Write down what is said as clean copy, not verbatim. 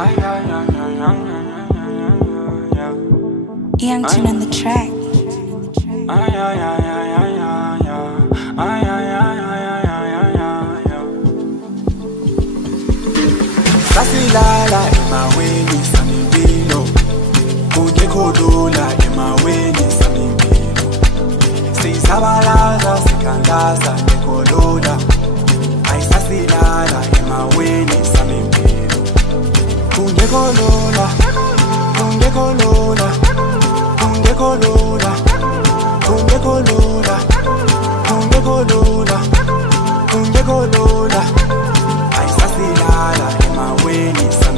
Young Tune on the track. Sasilala emaweni sanempilo, kungekho lula emaweni sanempilo. Sisabalaza sikhangaza nekolola, ayisasilala emaweni sanempilo. Kungekho lula, kungekho lula, kungekho lula, kungekho lula, kungekho lula, kungekho lula. Ayisasilala emaweni sanempilo.